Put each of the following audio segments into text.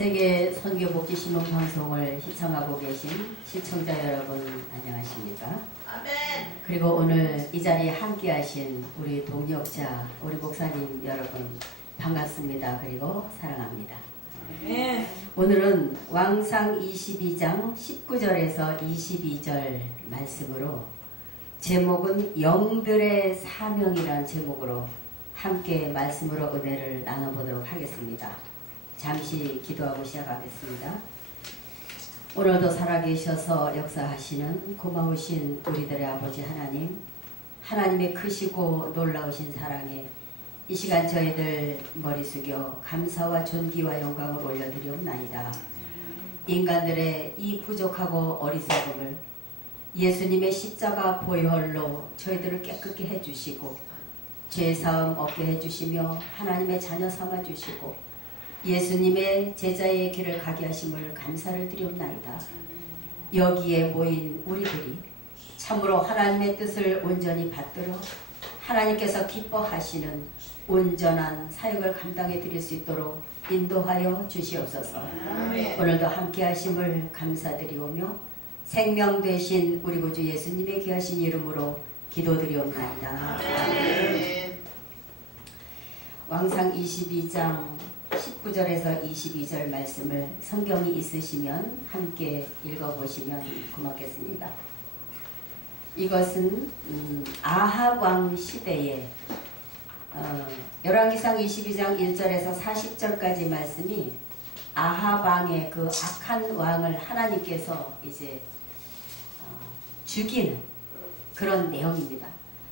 세계 선교복지신문 방송을 시청하고 계신 시청자 여러분 안녕하십니까? 아멘. 그리고 오늘 이 자리에 함께하신 우리 동역자, 우리 목사님 여러분 반갑습니다. 그리고 사랑합니다. 아멘. 오늘은 왕상 22장 19절에서 22절 말씀으로 제목은 영들의 사명이라는 제목으로 함께 말씀으로 은혜를 나눠보도록 하겠습니다. 잠시 기도하고 시작하겠습니다. 오늘도 살아계셔서 역사하시는 고마우신 우리들의 아버지 하나님, 하나님의 크시고 놀라우신 사랑에 이 시간 저희들 머리 숙여 감사와 존귀와 영광을 올려드리옵나이다. 인간들의 이 부족하고 어리석음을 예수님의 십자가 보혈로 저희들을 깨끗게 해주시고 죄사함 없게 해주시며 하나님의 자녀 삼아주시고 예수님의 제자의 길을 가게 하심을 감사를 드리옵나이다. 여기에 모인 우리들이 참으로 하나님의 뜻을 온전히 받들어 하나님께서 기뻐하시는 온전한 사역을 감당해 드릴 수 있도록 인도하여 주시옵소서. 아멘. 오늘도 함께 하심을 감사드리오며 생명 되신 우리 구주 예수님의 귀하신 이름으로 기도드리옵나이다. 아멘. 왕상 22장 19절에서 22절 말씀을 성경이 있으시면 함께 읽어보시면 고맙겠습니다. 이것은 아합 왕 시대에 열왕기상 22장 1절에서 40절까지 말씀이 아합 왕의 그 악한 왕을 하나님께서 이제 죽이는 그런 내용입니다.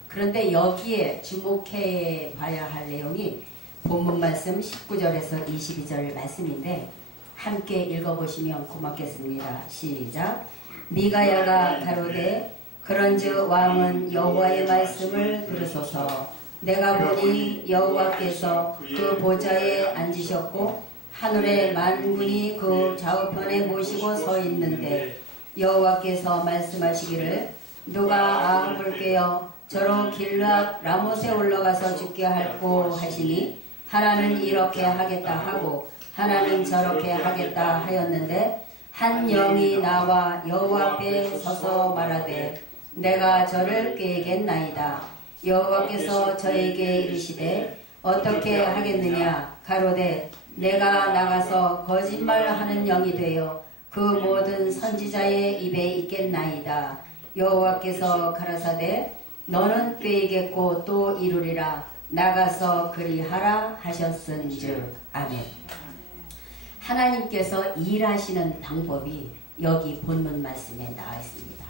그런데 여기에 주목해 봐야 할 내용이 본문 말씀 19절에서 22절 말씀인데 함께 읽어보시면 고맙겠습니다. 시작. 미가야가 가로되 그런즉 왕은 여호와의 말씀을 들으소서. 내가 보니 여호와께서 그 보좌에 앉으셨고 하늘의 만군이 그 좌우편에 모시고 서 있는데 여호와께서 말씀하시기를 누가 아합을 깨어 저로 길르앗 라못에 올라가서 죽게 할꼬 하시니 하나는 이렇게 하겠다 하고 하나는 저렇게 하겠다 하였는데 한 영이 나와 여호와 앞에 서서 말하되 내가 저를 꾀겠나이다. 여호와께서 저에게 이르시되 어떻게 하겠느냐 가로되 내가 나가서 거짓말하는 영이 되어 그 모든 선지자의 입에 있겠나이다. 여호와께서 가라사대 너는 꾀이겠고 또 이루리라. 나가서 그리하라 하셨은즉. 아멘. 하나님께서 일하시는 방법이 여기 본문 말씀에 나와 있습니다.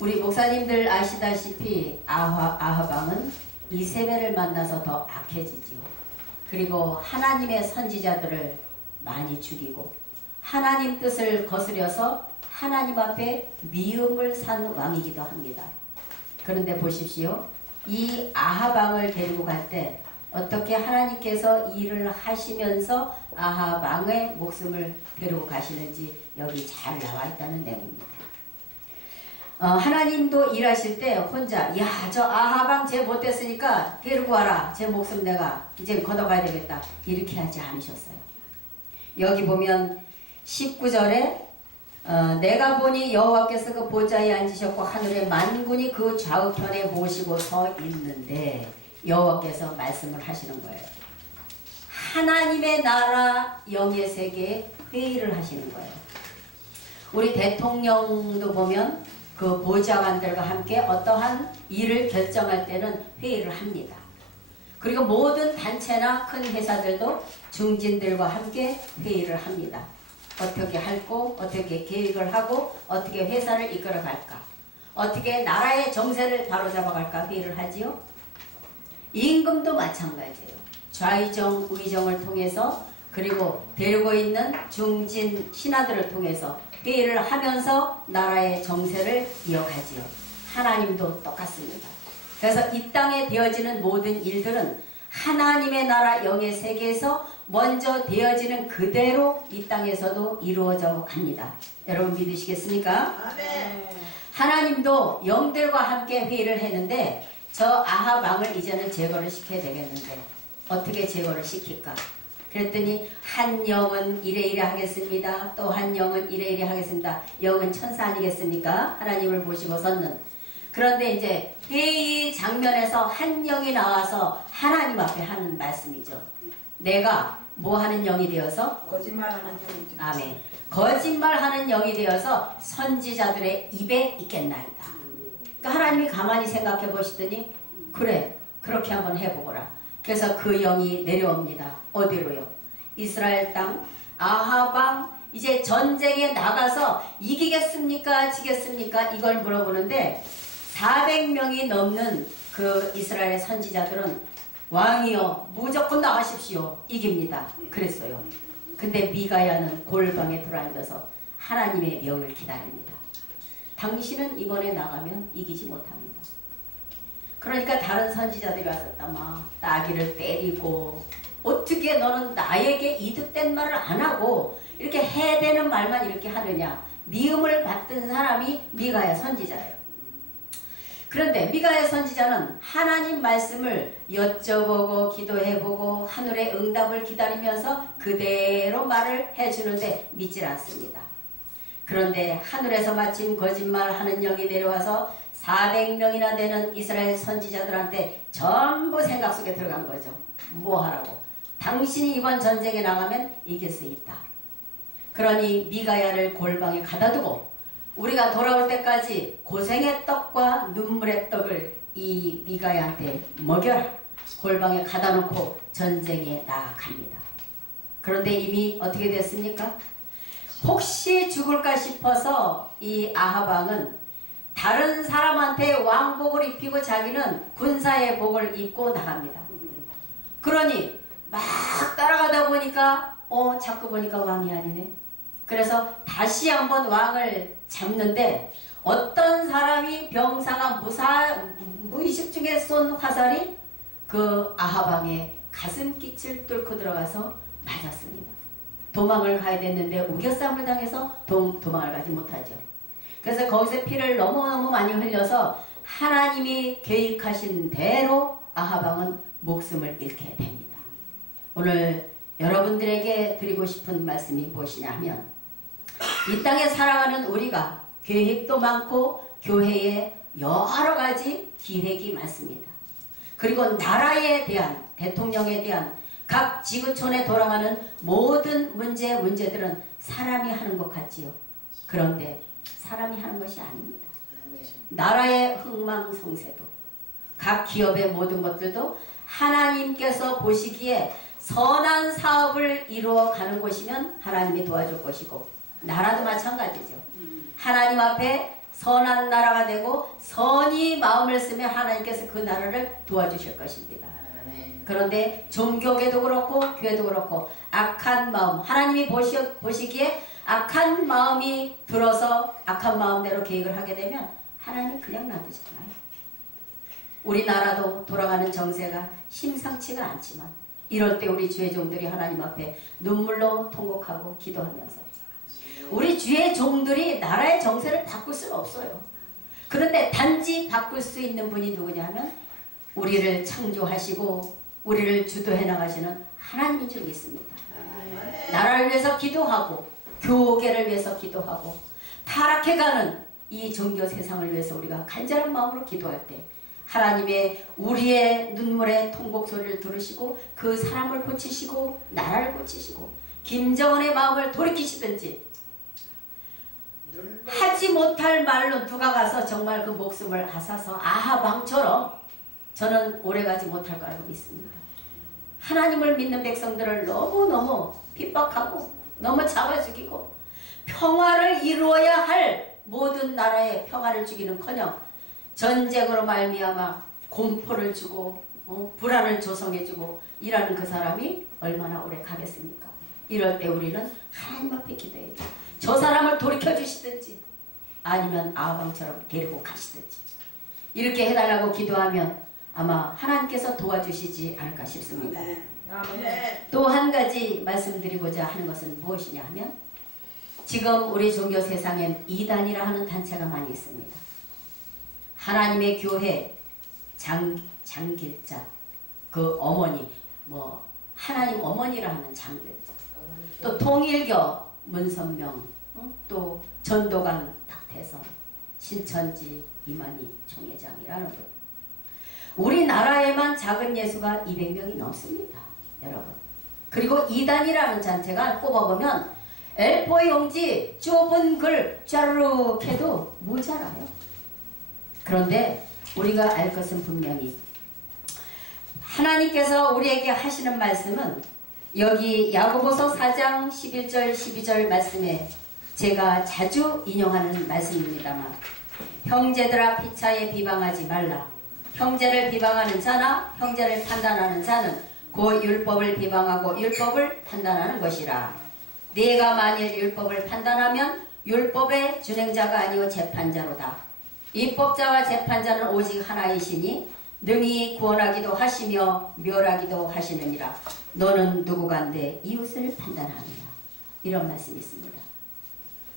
우리 목사님들 아시다시피 아합 왕은 이세벨을 만나서 더 악해지지요. 그리고 하나님의 선지자들을 많이 죽이고 하나님 뜻을 거스려서 하나님 앞에 미움을 산 왕이기도 합니다. 그런데 보십시오. 이 아합 왕을 데리고 갈 때 어떻게 하나님께서 일을 하시면서 아합 왕의 목숨을 데리고 가시는지 여기 잘 나와 있다는 내용입니다. 하나님도 일하실 때 혼자 야 저 아합 왕 쟤 못됐으니까 데리고 와라. 제 목숨 내가 이제 걷어가야 되겠다. 이렇게 하지 않으셨어요. 여기 보면 19절에 내가 보니 여호와께서 그 보좌에 앉으셨고 하늘의 만군이 그 좌우편에 모시고 서 있는데 여호와께서 말씀을 하시는 거예요. 하나님의 나라 영의 세계에 회의를 하시는 거예요. 우리 대통령도 보면 그 보좌관들과 함께 어떠한 일을 결정할 때는 회의를 합니다. 그리고 모든 단체나 큰 회사들도 중진들과 함께 회의를 합니다. 어떻게 할고 어떻게 계획을 하고 어떻게 회사를 이끌어갈까 어떻게 나라의 정세를 바로잡아갈까 회의를 하지요. 임금도 마찬가지예요. 좌의정 우의정을 통해서 그리고 데리고 있는 중진 신하들을 통해서 회의를 하면서 나라의 정세를 이어가지요. 하나님도 똑같습니다. 그래서 이 땅에 되어지는 모든 일들은 하나님의 나라 영의 세계에서 먼저 되어지는 그대로 이 땅에서도 이루어져 갑니다. 여러분 믿으시겠습니까? 아멘. 하나님도 영들과 함께 회의를 했는데 저 아합 왕을 이제는 제거를 시켜야 되겠는데 어떻게 제거를 시킬까? 그랬더니 한 영은 이래 하겠습니다. 또 한 영은 이래 하겠습니다. 영은 천사 아니겠습니까? 하나님을 보시고 섰는. 그런데 이제 이 장면에서 한 영이 나와서 하나님 앞에 하는 말씀이죠. 내가 뭐 하는 영이 되어서? 거짓말하는 영이죠. 아멘. 거짓말하는 영이 되어서 선지자들의 입에 있겠나이다. 그러니까 하나님이 가만히 생각해 보시더니 그래 그렇게 한번 해보거라. 그래서 그 영이 내려옵니다. 어디로요? 이스라엘 땅 아하방 이제 전쟁에 나가서 이기겠습니까? 지겠습니까? 이걸 물어보는데 400명이 넘는 그 이스라엘 선지자들은 왕이여 무조건 나가십시오. 이깁니다. 그랬어요. 근데 미가야는 골방에 들어앉아서 하나님의 명을 기다립니다. 당신은 이번에 나가면 이기지 못합니다. 그러니까 다른 선지자들이 와서 막 나귀를 때리고 어떻게 너는 나에게 이득된 말을 안 하고 이렇게 해대는 말만 이렇게 하느냐. 미움을 받던 사람이 미가야 선지자예요. 그런데 미가야 선지자는 하나님 말씀을 여쭤보고 기도해보고 하늘의 응답을 기다리면서 그대로 말을 해주는데 믿질 않습니다. 그런데 하늘에서 마침 거짓말하는 영이 내려와서 400명이나 되는 이스라엘 선지자들한테 전부 생각 속에 들어간 거죠. 뭐 하라고? 당신이 이번 전쟁에 나가면 이길 수 있다. 그러니 미가야를 골방에 가다 두고 우리가 돌아올 때까지 고생의 떡과 눈물의 떡을 이 미가야한테 먹여라. 골방에 가다 놓고 전쟁에 나아갑니다. 그런데 이미 어떻게 됐습니까? 혹시 죽을까 싶어서 이 아하방은 다른 사람한테 왕복을 입히고 자기는 군사의 복을 입고 나갑니다. 그러니 막 따라가다 보니까 자꾸 보니까 왕이 아니네. 그래서 다시 한번 왕을 잡는데 어떤 사람이 병사가 무의식 중에 쏜 화살이 그 아하방의 가슴깃을 뚫고 들어가서 맞았습니다. 도망을 가야 됐는데 우겨싸움을 당해서 도망을 가지 못하죠. 그래서 거기서 피를 너무너무 많이 흘려서 하나님이 계획하신 대로 아하방은 목숨을 잃게 됩니다. 오늘 여러분들에게 드리고 싶은 말씀이 무엇이냐 하면 이 땅에 살아가는 우리가 계획도 많고 교회에 여러 가지 기획이 많습니다. 그리고 나라에 대한 대통령에 대한 각 지구촌에 돌아가는 모든 문제들은 사람이 하는 것 같지요. 그런데 사람이 하는 것이 아닙니다. 나라의 흥망성쇠도 각 기업의 모든 것들도 하나님께서 보시기에 선한 사업을 이루어가는 것이면 하나님이 도와줄 것이고 나라도 마찬가지죠. 하나님 앞에 선한 나라가 되고 선이 마음을 쓰면 하나님께서 그 나라를 도와주실 것입니다. 그런데 종교계도 그렇고 교회도 그렇고 악한 마음 하나님이 보시기에 악한 마음이 들어서 악한 마음대로 계획을 하게 되면 하나님 그냥 놔두잖아요. 우리나라도 돌아가는 정세가 심상치가 않지만 이럴 때 우리 주의 종들이 하나님 앞에 눈물로 통곡하고 기도하면서 우리 주의 종들이 나라의 정세를 바꿀 수는 없어요. 그런데 단지 바꿀 수 있는 분이 누구냐 하면 우리를 창조하시고 우리를 주도해 나가시는 하나님인 줄 믿습니다. 나라를 위해서 기도하고 교계를 위해서 기도하고 타락해가는 이 종교 세상을 위해서 우리가 간절한 마음으로 기도할 때 하나님의 우리의 눈물의 통곡 소리를 들으시고 그 사람을 고치시고 나라를 고치시고 김정은의 마음을 돌이키시든지 하지 못할 말로 누가 가서 정말 그 목숨을 앗아서 아하방처럼 저는 오래가지 못할 거라고 믿습니다. 하나님을 믿는 백성들을 너무너무 핍박하고 너무 잡아 죽이고 평화를 이루어야 할 모든 나라의 평화를 주기는커녕 전쟁으로 말미암아 공포를 주고 불안을 조성해주고 일하는 그 사람이 얼마나 오래 가겠습니까? 이럴 때 우리는 하나님 앞에 기도해야죠. 저 사람을 돌이켜주시든지 아니면 아하방처럼 데리고 가시든지 이렇게 해달라고 기도하면 아마 하나님께서 도와주시지 않을까 싶습니다. 또 한 가지 말씀드리고자 하는 것은 무엇이냐 하면 지금 우리 종교 세상엔 이단이라 하는 단체가 많이 있습니다. 하나님의 교회 장길자 그 어머니 하나님 어머니라 하는 장들, 또 통일교 문선명, 또 전도관 탁태선, 신천지 이만희 총회장이라는 분. 우리나라에만 작은 예수가 200명이 넘습니다, 여러분. 그리고 이단이라는 단체가 뽑아보면 A4 용지 좁은 글 쫘르륵 해도 모자라요. 그런데 우리가 알 것은 분명히 하나님께서 우리에게 하시는 말씀은 여기 야고보서 4장 11절 12절 말씀에 제가 자주 인용하는 말씀입니다만, 형제들아 피차에 비방하지 말라. 형제를 비방하는 자나 형제를 판단하는 자는 곧 율법을 비방하고 율법을 판단하는 것이라. 네가 만일 율법을 판단하면 율법의 준행자가 아니오 재판자로다. 입법자와 재판자는 오직 하나이시니 능히 구원하기도 하시며 멸하기도 하시느니라. 너는 누구간데 이웃을 판단하느냐. 이런 말씀이 있습니다.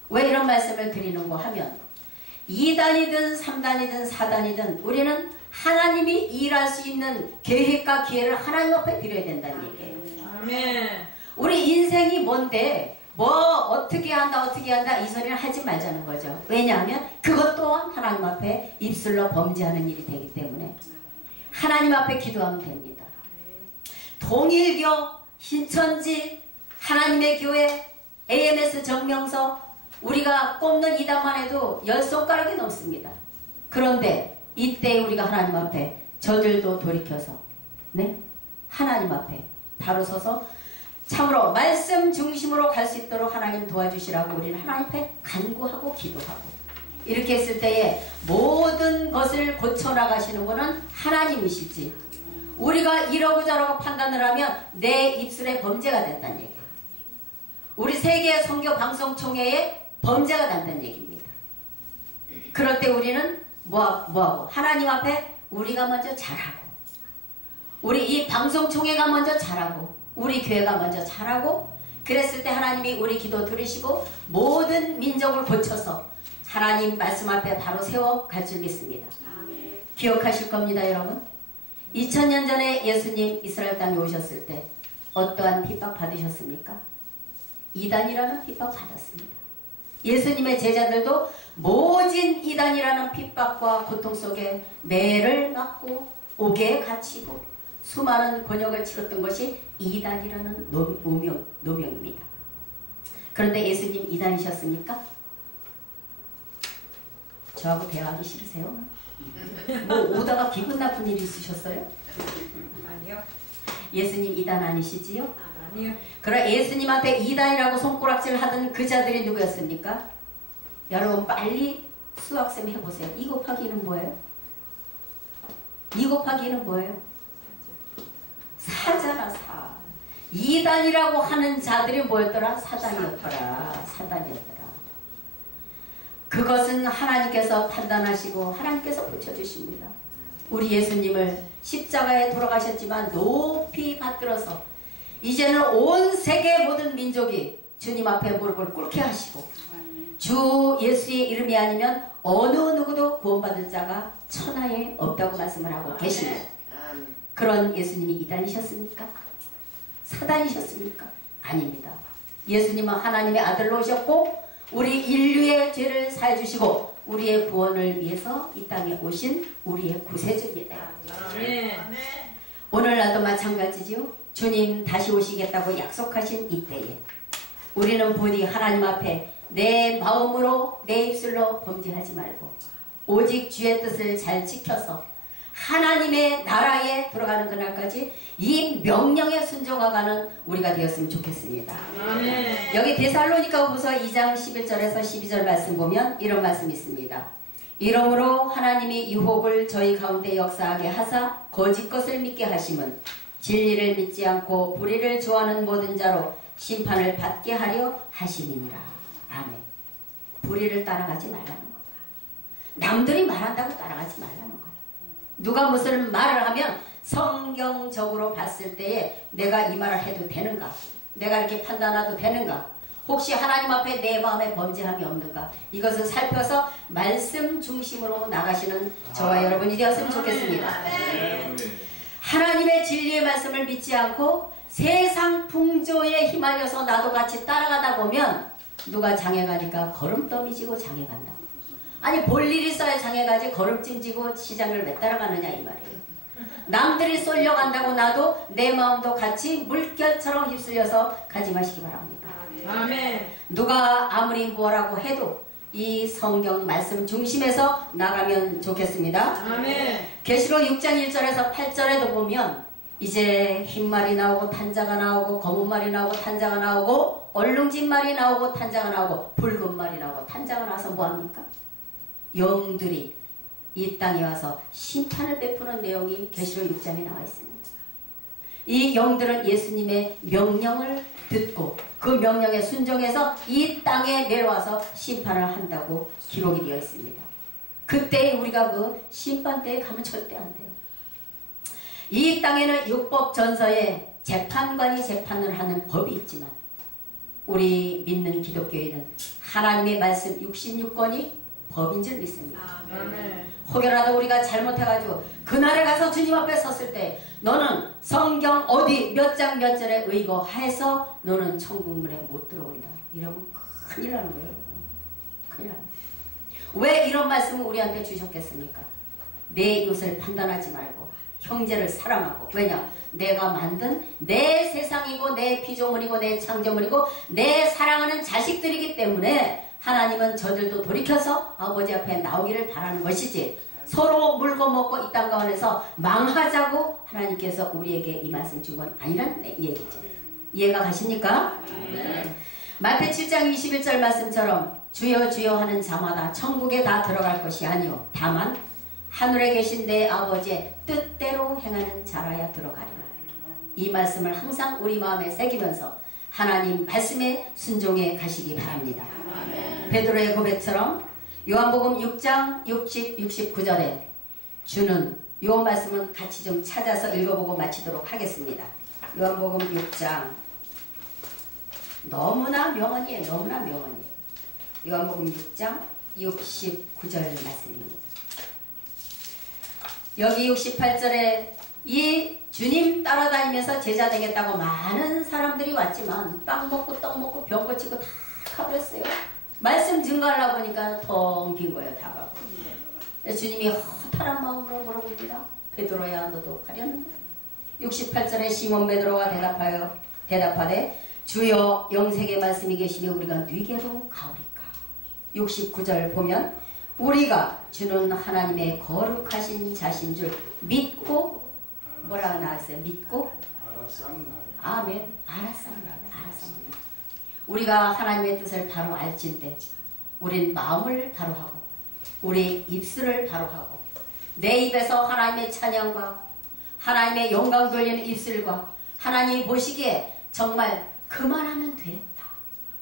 왜 이런 말씀을 드리는고 하면 2단이든 3단이든 4단이든 우리는 하나님이 일할 수 있는 계획과 기회를 하나님 앞에 드려야 된다는 얘기예요. 아멘. 우리 인생이 뭔데 뭐 어떻게 한다 이 소리를 하지 말자는 거죠. 왜냐하면 그것 또한 하나님 앞에 입술로 범죄하는 일이 되기 때문에 하나님 앞에 기도하면 됩니다. 통일교, 신천지, 하나님의 교회, AMS 정명서, 우리가 꼽는 이단만 해도 10손가락이 넘습니다. 그런데 이때 우리가 하나님 앞에 저들도 돌이켜서 하나님 앞에 바로 서서 참으로 말씀 중심으로 갈 수 있도록 하나님 도와주시라고 우리는 하나님 앞에 간구하고 기도하고, 이렇게 했을 때에 모든 것을 고쳐나가시는 분은 하나님이시지, 우리가 이러고 저러고 판단을 하면 내 입술에 범죄가 된다는 얘기예요. 우리 세계 선교 방송총회에 범죄가 난다는 얘기입니다. 그럴 때 우리는 뭐하고 하나님 앞에 우리가 먼저 잘하고, 우리 이 방송총회가 먼저 잘하고, 우리 교회가 먼저 잘하고, 그랬을 때 하나님이 우리 기도 들으시고 모든 민족을 고쳐서 하나님 말씀 앞에 바로 세워 갈 줄 믿습니다. 기억하실 겁니다, 여러분. 2000년 전에 예수님 이스라엘 땅에 오셨을 때 어떠한 핍박 받으셨습니까? 이단이라는 핍박 받았습니다. 예수님의 제자들도 모진 이단이라는 핍박과 고통 속에 매를 맞고 옥에 갇히고 수많은 곤욕을 치렀던 것이 이단이라는 노명입니다. 그런데 예수님 이단이셨습니까? 저하고 대화하기 싫으세요? 뭐 오다가 기분 나쁜 일 있으셨어요? 아니요. 예수님 이단 아니시지요? 아니요. 그럼 예수님한테 이단이라고 손가락질 하던 그 자들이 누구였습니까? 여러분 빨리 수학셈 해보세요. 2 곱하기 2는 뭐예요? 2 곱하기 2는 뭐예요? 4잖아, 4. 이단이라고 하는 자들이 뭐였더라? 사단이었더라. 그것은 하나님께서 판단하시고 하나님께서 고쳐주십니다. 우리 예수님을 십자가에 돌아가셨지만 높이 받들어서 이제는 온 세계 모든 민족이 주님 앞에 무릎을 꿇게 하시고, 주 예수의 이름이 아니면 어느 누구도 구원받을 자가 천하에 없다고 말씀을 하고 계십니다. 그런 예수님이 이단이셨습니까? 사단이셨습니까? 아닙니다. 예수님은 하나님의 아들로 오셨고 우리 인류의 죄를 사해 주시고 우리의 구원을 위해서 이 땅에 오신 우리의 구세주입니다. 오늘날도 마찬가지지요. 주님 다시 오시겠다고 약속하신 이때에 우리는 부디 하나님 앞에 내 마음으로 내 입술로 범죄하지 말고 오직 주의 뜻을 잘 지켜서 하나님의 나라에 들어가는 그날까지 이 명령에 순종하가는 우리가 되었으면 좋겠습니다. 아멘. 여기 데살로니가후서 2장 11절에서 12절 말씀 보면 이런 말씀이 있습니다. 이러므로 하나님이 유혹을 저희 가운데 역사하게 하사 거짓 것을 믿게 하심은 진리를 믿지 않고 불의를 좋아하는 모든 자로 심판을 받게 하려 하심이니라. 아멘. 불의를 따라가지 말라는 거. 남들이 말한다고 따라가지 말라는 거예요. 누가 무슨 말을 하면 성경적으로 봤을 때에 내가 이 말을 해도 되는가? 내가 이렇게 판단해도 되는가? 혹시 하나님 앞에 내 마음에 범죄함이 없는가? 이것을 살펴서 말씀 중심으로 나가시는 저와 여러분이 되었으면 좋겠습니다. 하나님의 진리의 말씀을 믿지 않고 세상 풍조에 휘말려서 나도 같이 따라가다 보면 누가 장애 가니까 걸음더미 지고 장애 간다. 아니 볼 일 있어야 장애 가지 걸음짐 지고 시장을 왜 따라가느냐 이 말이에요. 남들이 쏠려간다고 나도 내 마음도 같이 물결처럼 휩쓸려서 가지 마시기 바랍니다. 아멘. 누가 아무리 뭐라고 해도 이 성경 말씀 중심에서 나가면 좋겠습니다. 아멘. 계시록 6장 1절에서 8절에도 보면 이제 흰말이 나오고 탄자가 나오고 검은 말이 나오고 탄자가 나오고 얼룩진 말이 나오고 탄자가 나오고 붉은 말이 나오고 탄자가 나와서 뭐합니까? 영들이 이 땅에 와서 심판을 베푸는 내용이 계시록 6장에 나와 있습니다. 이 영들은 예수님의 명령을 듣고 그 명령에 순종해서 이 땅에 내려와서 심판을 한다고 기록이 되어 있습니다. 그때 우리가 그 심판대에 가면 절대 안 돼요. 이 땅에는 율법 전서에 재판관이 재판을 하는 법이 있지만 우리 믿는 기독교인은 하나님의 말씀 66권이 법인 줄 믿습니다. 아멘. 혹여라도 우리가 잘못해가지고 그날에 가서 주님 앞에 섰을 때 너는 성경 어디 몇 장 몇 절에 의거해서 너는 천국문에 못 들어온다. 이러면 큰일 나는 거예요. 여러분. 큰일 나는 거예요. 왜 이런 말씀을 우리한테 주셨겠습니까? 내 이웃을 판단하지 말고 형제를 사랑하고. 왜냐? 내가 만든 내 세상이고 내 피조물이고 내 창조물이고 내 사랑하는 자식들이기 때문에 하나님은 저들도 돌이켜서 아버지 앞에 나오기를 바라는 것이지 서로 물고 먹고 이 땅 가운데서 망하자고 하나님께서 우리에게 이 말씀 준 건 아니란 얘기죠. 이해가 가십니까? 마태 7장 21절 말씀처럼 주여 주여 하는 자마다 천국에 다 들어갈 것이 아니요 다만 하늘에 계신 내 아버지의 뜻대로 행하는 자라야 들어가리라. 이 말씀을 항상 우리 마음에 새기면서 하나님 말씀에 순종해 가시기 바랍니다. 베드로의 고백처럼 요한복음 6장 60, 69절에 주는 요 말씀은 같이 좀 찾아서 읽어보고 마치도록 하겠습니다. 요한복음 6장 너무나 명언이에요. 너무나 명언이에요. 요한복음 6장 69절 말씀입니다. 여기 68절에 이 주님 따라다니면서 제자 되겠다고 많은 사람들이 왔지만 빵 먹고 떡 먹고 병 고치고 다 가버렸어요. 말씀 증거하려고 보니까 텅 빈 거예요. 다 가고. 주님이 허탈한 마음으로 물어봅니다. 베드로야 너도 가려는가? 68절에 시몬 베드로가 대답하되 주여 영생의 말씀이 계시며 우리가 뉘게로 가오리까. 69절 보면 우리가 주는 하나님의 거룩하신 자신 줄 믿고 뭐라고 나왔어요? 믿고 아멘 알았습니다. 우리가 하나님의 뜻을 바로 알진대 우린 마음을 바로 하고 우리 입술을 바로 하고 내 입에서 하나님의 찬양과 하나님의 영광 돌리는 입술과 하나님이 보시기에 정말 그만하면 되었다.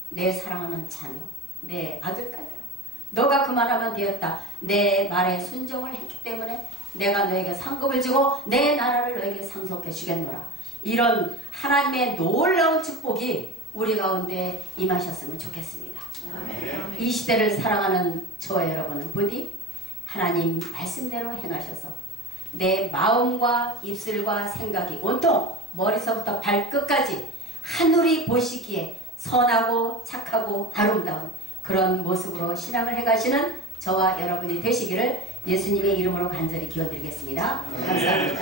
내 사랑하는 자녀 내 아들딸들아 너가 그만하면 되었다. 내 말에 순종을 했기 때문에 내가 너에게 상급을 주고 내 나라를 너에게 상속해 주겠노라. 이런 하나님의 놀라운 축복이 우리 가운데 임하셨으면 좋겠습니다. 아멘. 이 시대를 사랑하는 저와 여러분은 부디 하나님 말씀대로 행하셔서 내 마음과 입술과 생각이 온통 머리서부터 발끝까지 하늘이 보시기에 선하고 착하고 아름다운 그런 모습으로 신앙을 해가시는 저와 여러분이 되시기를 예수님의 이름으로 간절히 기원드리겠습니다. 감사합니다.